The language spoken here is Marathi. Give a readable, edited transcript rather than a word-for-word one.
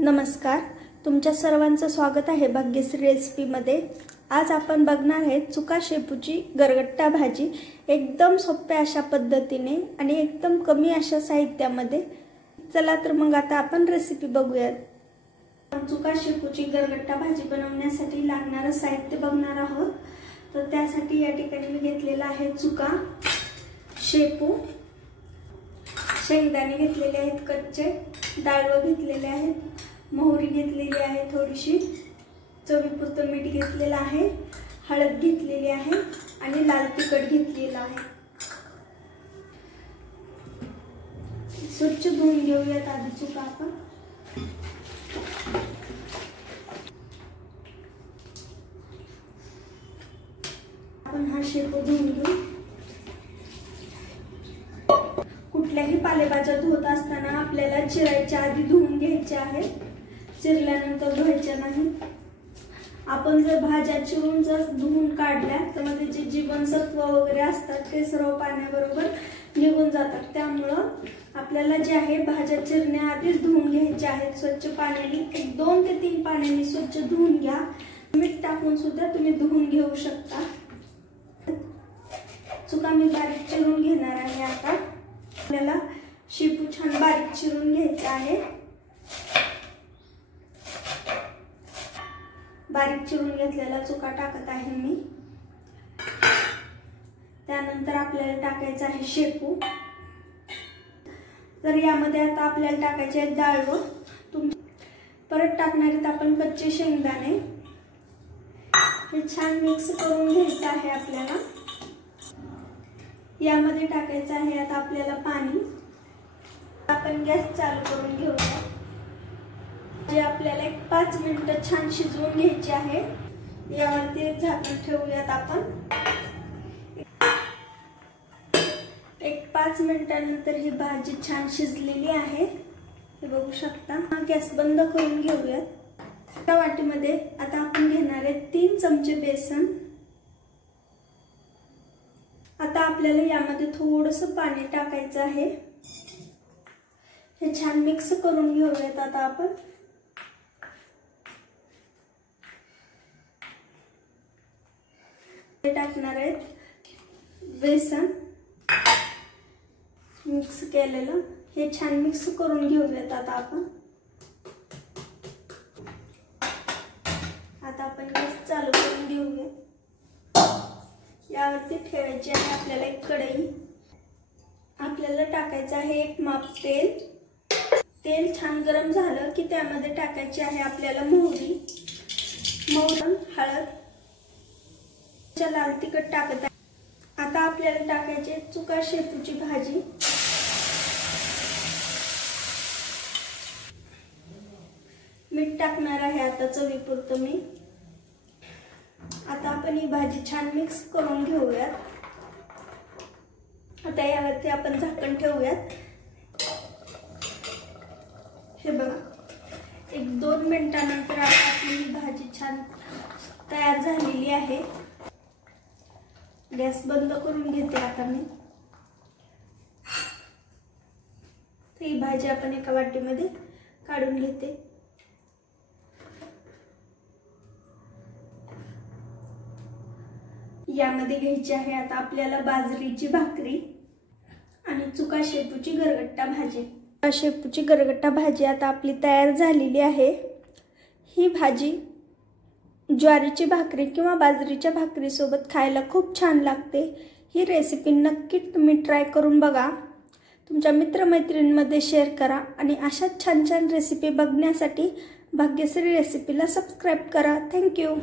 नमस्कार, तुमच्या सर्वांचं स्वागत आहे भाग्यश्री रेसिपीमध्ये। आज आपण बघणार आहे चुका शेपूची गरगट्टा भाजी एकदम सोप्या अशा पद्धतीने आणि एकदम कमी अशा साहित्यामध्ये। चला तर मग आता आपण रेसिपी बघूयात। चुका शेपूची गरगट्टा भाजी बनवण्यासाठी लागणारे साहित्य बघणार आहोत। तर त्यासाठी या ठिकाणी मी घेतलेला आहे चुका, शेपू, शेंगदाणे घेतलेले आहेत कच्चे, डाळव घेतलेले आहेत, मोहरी घेतलेली आहे थोडीशी, चवीपुरतं मीठ घेतलेलं आहे, हळद घेतलेली आहे आणि लाल तिखट घेतलेलं आहे। स्वच्छ धुवून घेऊयात आधी चुका आपण हा शेपू धुवून घेऊ। कुठल्याही पालेभाज्या धुवत असताना आपल्याला चिरायच्या आधी धुवून घ्यायचे आहे, चिरल्यानंतर धुवायच्या नाही। आपण जर भाज्या चिरून जर धुवून काढल्या तर मग त्याचे जीवनसत्व वगैरे असतात ते सर्व पाण्याबरोबर निघून जातात। त्यामुळे आपल्याला जे आहे भाज्या चिरण्याआधीच धुवून घ्यायच्या आहेत स्वच्छ पाण्याने। 2 ते 3 पाण्याने स्वच्छ धुवून घ्या। मीठ टाकून सुद्धा तुम्ही धुवून घेऊ शकता। चुका मी बारीक चिरून घेणार आहे। आता आपल्याला शेपू छान बारीक चिरून घ्यायचा आहे। बारीक चिरून घेतलेला चुका टाकत आहे मी। त्यानंतर आपल्याला टाकायचा आहे शेपू। तर यामध्ये आता आपल्याला टाकायचे आहे डाळव। परत टाकणार आहेत आपण कच्चे शेंगदाणे। हे छान मिक्स करून घ्यायचं आहे आपल्याला। यामध्ये टाकायचं आहे आता आपल्याला पाणी। आपण गॅस चालू करून घेऊया। जे आपल्याला 5 मिनिटं छान शिजवून घ्यायचे आहे। यावरती एक झाकण ठेवूयात आपण। 5 मिनिटांनंतर ही भाजी छान शिजलेली आहे, हे बघू शकता। हा गॅस बंद करून घेऊयात। त्या वाटीमध्ये आता आपण घेणार आहे 3 चमचे बेसन। आता आपल्याला यामध्ये थोडंसं पाणी टाकायचं आहे। हे छान मिक्स करून घेऊयात आता आपण। हे टाकणार आहेत बेसन मिक्स केलेलं। हे छान मिक्स करून घेऊयात आता आपण। आता आपण गॅस चालू करून घेऊया। यावरती ठेवायची आहे आपल्याला एक कढई। आपल्याला टाकायचं आहे 1 माप तेल। तेल छान गरम झालं की त्यामध्ये टाकायची आहे आपल्याला मोहरी, हळद, लाल तिखट टाकत आहे। आता आपल्याला टाकायचे चुका शेपूची भाजी। मीठ टाकणार आहे आता चवीपुरतं मी। आता आपण ही भाजी छान मिक्स करून घेऊयात। आता यावरती आपण झाकण ठेवूयात। हे बघा, 1-2 मिनिटांनंतर आपली भाजी छान तयार झालेली आहे। गॅस बंद करून घेते आता मी। ही भाजी आपण एका वाटीमध्ये काढून घेते। यामध्ये घ्यायची आहे आता आपल्याला बाजरीची भाकरी आणि चुका शेपूची गरगट्टा भाजी। शेपूची गरगट्टा भाजी आता आपली तयार झालेली आहे। ही भाजी ज्वारीची भाकरी किंवा बाजरीच्या भाकरी सोबत खायला खूप छान लागते। ही रेसिपी नक्की तुम्ही ट्राय करून बघा। तुमच्या मित्रमैत्रिणींमध्ये शेअर करा आणि अशा छान छान रेसिपी बघण्यासाठी भाग्यश्री रेसिपीला सबस्क्राइब करा। Thank you.